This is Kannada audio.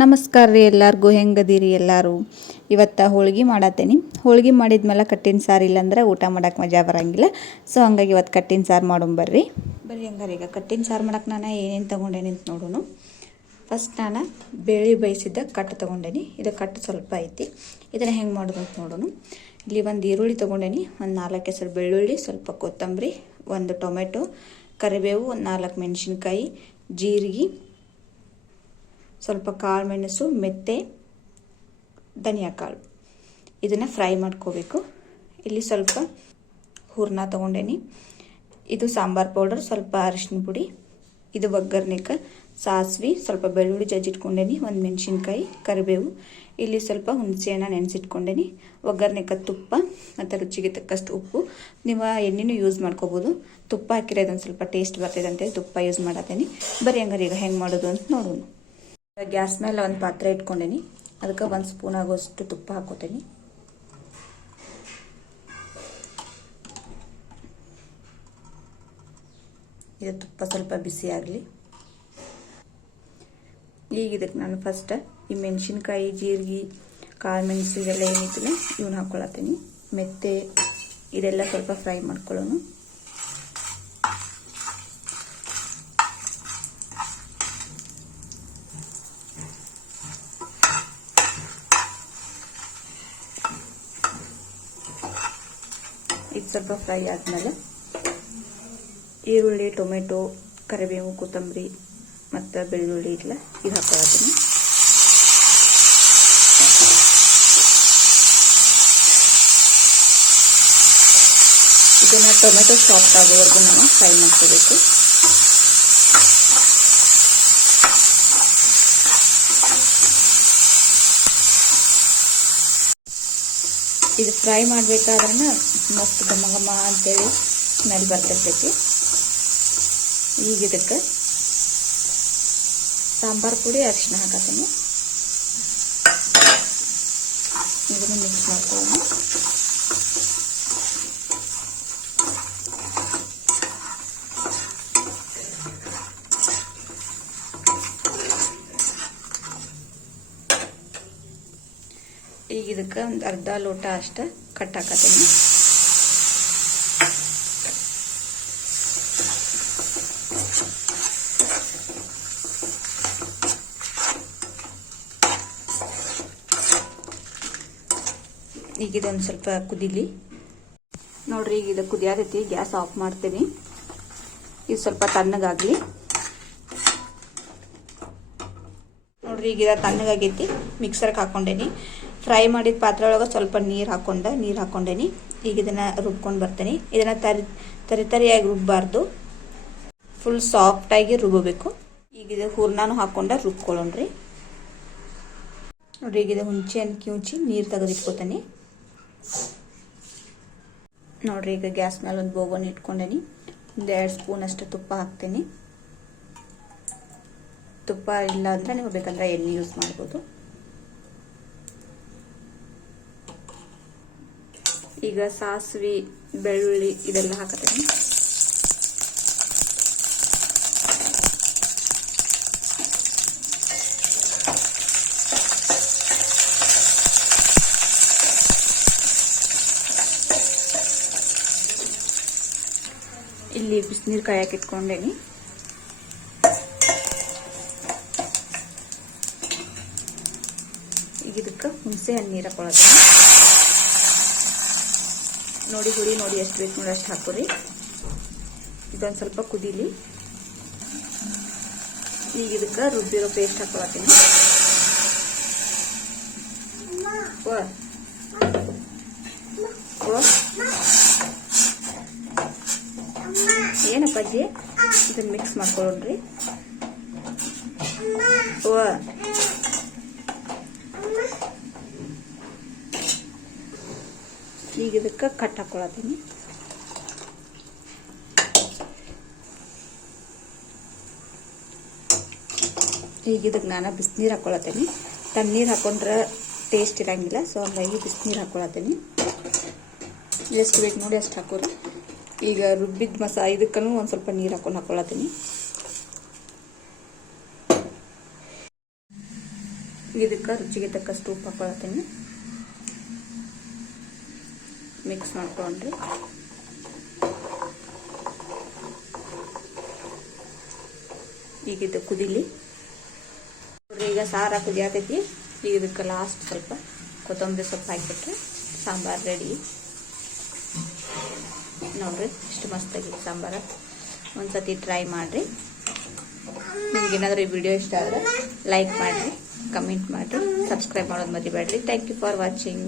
ನಮಸ್ಕಾರ ರೀ ಎಲ್ಲರಿಗೂ, ಹೆಂಗದೀರಿ ಎಲ್ಲರೂ? ಇವತ್ತು ಹೋಳ್ಗೆ ಮಾಡತ್ತೇನಿ. ಹೋಳ್ಗೆ ಮಾಡಿದ್ಮೇಲೆ ಕಟ್ಟಿನ ಸಾರು ಇಲ್ಲಾಂದ್ರೆ ಊಟ ಮಾಡಕ್ಕೆ ಮಜಾ ಬರೋಂಗಿಲ್ಲ. ಸೊ ಹಂಗಾಗಿ ಇವತ್ತು ಕಟ್ಟಿನ ಸಾರು ಮಾಡೋಣ ಬರ್ರಿ. ಹಂಗಾರೆ ಈಗ ಕಟ್ಟಿನ ಸಾರು ಮಾಡೋಕೆ ನಾನು ಏನೇನು ತೊಗೊಂಡೇನಿ ಅಂತ ನೋಡೋಣ. ಫಸ್ಟ್ ನಾನು ಬೇಳೆ ಬೇಯಿಸಿದ್ದ ಕಟ್ಟು ತೊಗೊಂಡೇನಿ. ಇದು ಕಟ್ಟು ಸ್ವಲ್ಪ ಐತಿ. ಇದನ್ನು ಹೆಂಗೆ ಮಾಡೋದು ಅಂತ ನೋಡೋಣ. ಇಲ್ಲಿ ಒಂದು ಈರುಳ್ಳಿ ತೊಗೊಂಡೇನಿ. ಒಂದು ನಾಲ್ಕು ಹೆಸರು ಬೆಳ್ಳುಳ್ಳಿ, ಸ್ವಲ್ಪ ಕೊತ್ತಂಬರಿ, ಒಂದು ಟೊಮೆಟೊ, ಕರಿಬೇವು, ಒಂದು ನಾಲ್ಕು ಮೆಣಸಿನ್ಕಾಯಿ, ಜೀರಿಗೆ ಸ್ವಲ್ಪ ಕಾಳು ಮೆಣಸು, ಮೆತ್ತೆ, ಧನಿಯಾ ಕಾಳು. ಇದನ್ನು ಫ್ರೈ ಮಾಡ್ಕೋಬೇಕು. ಇಲ್ಲಿ ಸ್ವಲ್ಪ ಹೂರ್ಣ ತೊಗೊಂಡೇನಿ. ಇದು ಸಾಂಬಾರ್ ಪೌಡರ್, ಸ್ವಲ್ಪ ಅರಿಶಿನ ಪುಡಿ, ಇದು ಒಗ್ಗರ್ನೆಕ ಸಾಸಿವೆ, ಸ್ವಲ್ಪ ಬೆಳ್ಳುಳ್ಳಿ ಜಜ್ಜಿಟ್ಕೊಂಡೇನಿ ಒಂದು ಮೆಣಸಿನ್ಕಾಯಿ, ಕರಿಬೇವು. ಇಲ್ಲಿ ಸ್ವಲ್ಪ ಹುಣಸೆಹಣ್ಣ ನೆನೆಸಿಟ್ಕೊಂಡೇನಿ. ಒಗ್ಗರ್ಣೆಕ ತುಪ್ಪ ಮತ್ತು ರುಚಿಗೆ ತಕ್ಕಷ್ಟು ಉಪ್ಪು. ನೀವು ಎಣ್ಣೆನೂ ಯೂಸ್ ಮಾಡ್ಕೋಬೋದು. ತುಪ್ಪ ಹಾಕಿರೋದೊಂದು ಸ್ವಲ್ಪ ಟೇಸ್ಟ್ ಬರ್ತದೆ ಅಂತೇಳಿ ತುಪ್ಪ ಯೂಸ್ ಮಾಡತ್ತೇನೆ. ಬರೀ ಹಂಗಾರೆ ಈಗ ಹೆಂಗೆ ಮಾಡೋದು ಅಂತ ನೋಡೋಣ. ಗ್ಯಾಸ್ ಮೇಲೆ ಒಂದು ಪಾತ್ರೆ ಇಟ್ಕೊಂಡೇನಿ. ಅದಕ್ಕೆ ಒಂದು ಸ್ಪೂನ್ ಆಗೋಷ್ಟು ತುಪ್ಪ ಹಾಕೋತೇನಿ ಇದು ತುಪ್ಪ ಸ್ವಲ್ಪ ಬಿಸಿ ಆಗಲಿ. ಈಗ ಇದಕ್ಕೆ ನಾನು ಫಸ್ಟ್ ಈ ಮೆಣಸಿನ್ಕಾಯಿ, ಜೀರಿಗೆ, ಕಾಳು ಮೆಣಸು ಇವೆಲ್ಲ ಏನಿತ್ತು ಇವನ್ನ ಹಾಕ್ಕೊಳತ್ತೀನಿ ಮೆತ್ತೆ, ಇದೆಲ್ಲ ಸ್ವಲ್ಪ ಫ್ರೈ ಮಾಡ್ಕೊಳ್ಳೋಣ ಇದು ಸ್ವಲ್ಪ ಫ್ರೈ ಆದಮೇಲೆ ಈರುಳ್ಳಿ, ಟೊಮೆಟೊ, ಕರಿಬೇವು, ಕೊತ್ತಂಬರಿ ಮತ್ತು ಬೆಳ್ಳುಳ್ಳಿ ಇಲ್ಲ ಇದು ಹಾಕೋತೀನಿ ಇದನ್ನು ಟೊಮೆಟೊ ಸಾಫ್ಟ್ ಆಗೋವರೆಗೂ ನಾವು ಫ್ರೈ ಮಾಡ್ಕೋಬೇಕು. ಇದು ಫ್ರೈ ಮಾಡಬೇಕಾದ್ರೆ ಮಸ್ತ್ ಘಮ ಘಮ ಅಂತೇಳಿ ಸ್ಮೆಲ್ ಬರ್ತಿರ್ತೈತಿ. ಈಗ ಇದಕ್ಕೆ ಸಾಂಬಾರು ಪುಡಿ ಅರಿಶಿನ ಹಾಕತ್ತೀನಿ ಇದನ್ನು ಮಿಕ್ಸ್ ಮಾಡ್ಕೊಳ್ಳೋಣ ಈಗ ಇದಕ್ಕೆ ಒಂದು ಅರ್ಧ ಲೋಟ ಅಷ್ಟು ಕಟ್ ಹಾಕತ್ತೀನಿ ಈಗ ಇದೊಂದು ಸ್ವಲ್ಪ ಕುದಿಲಿ. ನೋಡ್ರಿ ಈಗ ಇದು ಕುದಿಯಾದೈತಿ ಗ್ಯಾಸ್ ಆಫ್ ಮಾಡ್ತೀನಿ. ಇದು ಸ್ವಲ್ಪ ತಣ್ಣಗಾಗ್ಲಿ. ನೋಡ್ರಿ ಈಗ ಇದು ತಣ್ಣಗಾಗೈತಿ, ಮಿಕ್ಸರ್ಗೆ ಹಾಕೊಂಡೇನಿ. ಫ್ರೈ ಮಾಡಿದ ಪಾತ್ರೆ ಒಳಗೆ ಸ್ವಲ್ಪ ನೀರು ಹಾಕೊಂಡೆ, ನೀರು ಹಾಕ್ಕೊಂಡೇನಿ ಈಗ ಇದನ್ನು ರುಬ್ಕೊಂಡು ಬರ್ತೇನೆ. ಇದನ್ನು ತರಿ ತರಿ ತರಿಯಾಗಿ ರುಬ್ಬಾರ್ದು. ಫುಲ್ ಸಾಫ್ಟಾಗಿ ರುಬ್ಬಬೇಕು ಈಗ ಇದು ಹೂರ್ಣಾನು ಹಾಕೊಂಡ ರುಬ್ಕೊಳ್ಳೋಣ್ರಿ. ನೋಡ್ರಿ, ಈಗ ಇದು ಹುಂಚೆಯನ್ನು ಕಿವುಚಿ ನೀರು ತೆಗೆದಿಟ್ಕೋತೇನೆ. ನೋಡ್ರಿ, ಈಗ ಗ್ಯಾಸ್ ಮೇಲೆ ಒಂದು ಬೋಗನ್ ಇಟ್ಕೊಂಡೇನಿ. ಒಂದು ಎರಡು ಸ್ಪೂನ್ ಅಷ್ಟು ತುಪ್ಪ ಹಾಕ್ತೀನಿ. ತುಪ್ಪ ಇಲ್ಲ ಅಂದರೆ ನೀವು ಬೇಕಂದ್ರೆ ಎಣ್ಣೆ ಯೂಸ್ ಮಾಡ್ಬೋದು. ಈಗ ಸಾಸಿವೆ, ಬೆಳ್ಳುಳ್ಳಿ ಇದೆಲ್ಲ ಹಾಕತ್ತೀನಿ. ಇಲ್ಲಿ ಬಿಸಿನೀರು ಕಾಯಕ್ಕೆ ಇಟ್ಕೊಂಡೇನಿ. ಈಗ ಇದಕ್ಕೆ ಹುಣಸೆ ಹಣ್ಣು ನೀರು ಹಾಕೊಳತ್ತೀನಿ ನೋಡಿ, ಹುಳಿ ನೋಡಿ, ಎಷ್ಟು ಬೇಕು ನೋಡಿ, ಅಷ್ಟು ಹಾಕೋರಿ ಇದೊಂದು ಸ್ವಲ್ಪ ಕುದೀಲಿ. ಈಗ ಇದಕ್ಕೆ ರುಬ್ಬಿರೋ ಪೇಸ್ಟ್ ಹಾಕೊಳತೀನಿ ಏನಪ್ಪ ಅಜ್ಜಿ ಇದನ್ನ ಮಿಕ್ಸ್ ಮಾಡ್ಕೊಳ್ಳೋಣ್ರಿ ಓ. ಈಗ ಇದಕ್ಕೆ ಕಟ್ ಹಾಕೊಳತ್ತೀನಿ ಈಗ ಇದಕ್ಕೆ ನಾನು ಬಿಸಿನೀರು ಹಾಕ್ಕೊಳತ್ತೀನಿ ತಣ್ಣೀರು ಹಾಕೊಂಡ್ರೆ ಟೇಸ್ಟ್ ಇರಂಗಿಲ್ಲ ಸೊ ಹಂಗಾಗಿ ಬಿಸಿನೀರು ಹಾಕ್ಕೊಳತ್ತೀನಿ ಎಷ್ಟು ಬೇಕು ನೋಡಿ ಅಷ್ಟು ಹಾಕೋರಿ. ಈಗ ರುಬ್ಬಿದ ಮಸಾ ಇದಕ್ಕೂ ಒಂದು ಸ್ವಲ್ಪ ನೀರು ಹಾಕೊಂಡು ಹಾಕೊಳತ್ತೀನಿ ಇದಕ್ಕೆ ರುಚಿಗೆ ತಕ್ಕಷ್ಟು ಉಪ್ಪು ಹಾಕೊಳತ್ತೀನಿ ಮಿಕ್ಸ್ ಮಾಡ್ಕೊಂಡ್ರಿ ಈಗಿದ್ದು ಕುದಿಲಿ. ಈಗ ಸಾರ ಕುದಿಯಾತೈತಿ ಈಗ ಇದಕ್ಕೆ ಲಾಸ್ಟ್ ಸ್ವಲ್ಪ ಕೊತ್ತಂಬರಿ ಸೊಪ್ಪು ಹಾಕಿಬಿಟ್ರೆ ಸಾಂಬಾರು ರೆಡಿ ನೋಡ್ರಿ, ಇಷ್ಟು ಮಸ್ತಾಗಿ ಸಾಂಬಾರು. ಒಂದ್ಸತಿ ಟ್ರೈ ಮಾಡಿರಿ. ನಿಮ್ಗೆ ಏನಾದರೂ ಈ ವಿಡಿಯೋ ಇಷ್ಟ ಆದರೆ ಲೈಕ್ ಮಾಡಿರಿ ಕಮೆಂಟ್ ಮಾಡಿರಿ ಸಬ್ಸ್ಕ್ರೈಬ್ ಮಾಡೋದು ಮರಿಬೇಡ್ರಿ. Thank you for watching